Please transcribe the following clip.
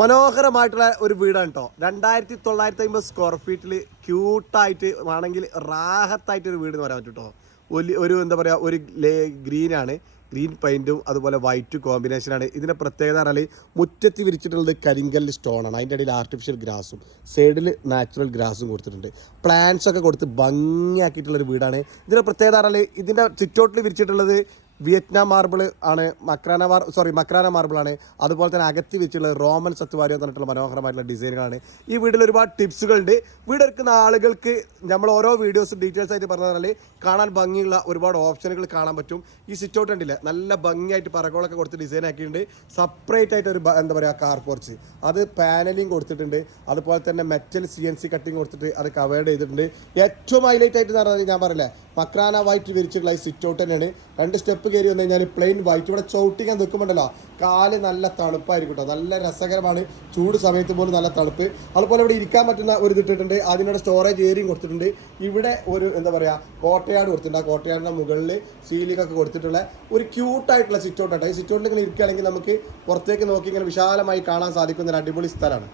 മനോഹരമായിട്ടുള്ള ഒരു വീടാണ് കേട്ടോ. 2950 സ്ക്വയർ ഫീറ്റിൽ ക്യൂട്ടായിട്ട് ആണെങ്കിൽ റാഹത്തായിട്ട് ഒരു വീട് എന്ന് പറയാൻ പറ്റും കേട്ടോ. ഒരു എന്താ പറയുക, ഒരു ഗ്രീനാണ്, ഗ്രീൻ പെയിൻറ്റും അതുപോലെ വൈറ്റ് കോമ്പിനേഷനാണ്. ഇതിൻ്റെ പ്രത്യേകത പറഞ്ഞാൽ മുറ്റത്ത് വിരിച്ചിട്ടുള്ളത് കരിങ്കല്ല് സ്റ്റോണാണ്. അതിൻ്റെ ഇടയിൽ ആർട്ടിഫിഷ്യൽ ഗ്രാസും സൈഡിൽ നാച്ചുറൽ ഗ്രാസും കൊടുത്തിട്ടുണ്ട്. പ്ലാന്റ്സ് ഒക്കെ കൊടുത്ത് ഭംഗിയാക്കിയിട്ടുള്ളൊരു വീടാണ്. ഇതിൻ്റെ പ്രത്യേകത പറഞ്ഞാൽ ഇതിൻ്റെ സിറ്റൗട്ടിൽ വിരിച്ചിട്ടുള്ളത് വിയറ്റ്നാം മാർബിൾ ആണ്, മക്രാന മാർബിൾ ആണ്. അതുപോലെ തന്നെ അകത്തി വെച്ചുള്ള റോമൻ സത്വാരിയോ എന്ന് പറഞ്ഞിട്ടുള്ള മനോഹരമായിട്ടുള്ള ഡിസൈനുകളാണ്. ഈ വീട്ടിൽ ഒരുപാട് ടിപ്സുകളുണ്ട്. വീടെടുക്കുന്ന ആളുകൾക്ക് നമ്മൾ ഓരോ വീഡിയോസും ഡീറ്റെയിൽസ് ആയിട്ട് പറഞ്ഞു തന്നാൽ കാണാൻ ഭംഗിയുള്ള ഒരുപാട് ഓപ്ഷനുകൾ കാണാൻ പറ്റും. ഈ സിറ്റ് ഔട്ട് ഉണ്ടല്ലേ, നല്ല ഭംഗിയായിട്ട് പറകോളൊക്കെ കൊടുത്ത് ഡിസൈൻ ആക്കിയിട്ടുണ്ട്. സെപ്പറേറ്റ് ആയിട്ട് ഒരു എന്താ പറയുക കാർ പോർച്ച്, അത് പാനലിങ് കൊടുത്തിട്ടുണ്ട്. അതുപോലെ തന്നെ മെറ്റൽ CNC കട്ടിങ് കൊടുത്തിട്ട് അത് കവേർഡ് ചെയ്തിട്ടുണ്ട്. ഏറ്റവും ഹൈലൈറ്റ് ആയിട്ട് പറഞ്ഞാൽ ഞാൻ പറയില്ലേ, മക്രാന വൈറ്റ് വിരിച്ചിട്ടുള്ള ഈ സിറ്റ് ഔട്ട് തന്നെയാണ്. 2 സ്റ്റെപ്പ് കയറി വന്നു കഴിഞ്ഞാൽ പ്ലെയിൻ വൈറ്റ്. ഇവിടെ ചവിട്ടിക്കാൻ നിൽക്കുമ്പോണ്ടല്ലോ കാല് നല്ല തണുപ്പായിരിക്കും കേട്ടോ. നല്ല രസകരമാണ്, ചൂട് സമയത്ത് പോലും നല്ല തണുപ്പ്. അതുപോലെ ഇവിടെ ഇരിക്കാൻ പറ്റുന്ന ഒരു ഇതിട്ടിട്ടുണ്ട്. അതിനോട് സ്റ്റോറേജ് ഏരിയയും കൊടുത്തിട്ടുണ്ട്. ഇവിടെ ഒരു എന്താ പറയുക കോട്ടയാട് കൊടുത്തിട്ടുണ്ട്. ആ കോട്ടയാടിൻ്റെ മുകളിൽ സീലിംഗ് ഒക്കെ കൊടുത്തിട്ടുള്ള ഒരു ക്യൂട്ടായിട്ടുള്ള സിറ്റ് ഔട്ട് ആട്ടോ. ഈ സിറ്റ് ഔട്ടിൽ ഇങ്ങനെ ഇരിക്കുകയാണെങ്കിൽ നമുക്ക് പുറത്തേക്ക് നോക്കി ഇങ്ങനെ വിശാലമായി കാണാൻ സാധിക്കുന്ന ഒരു അടിപൊളി സ്ഥലമാണ്.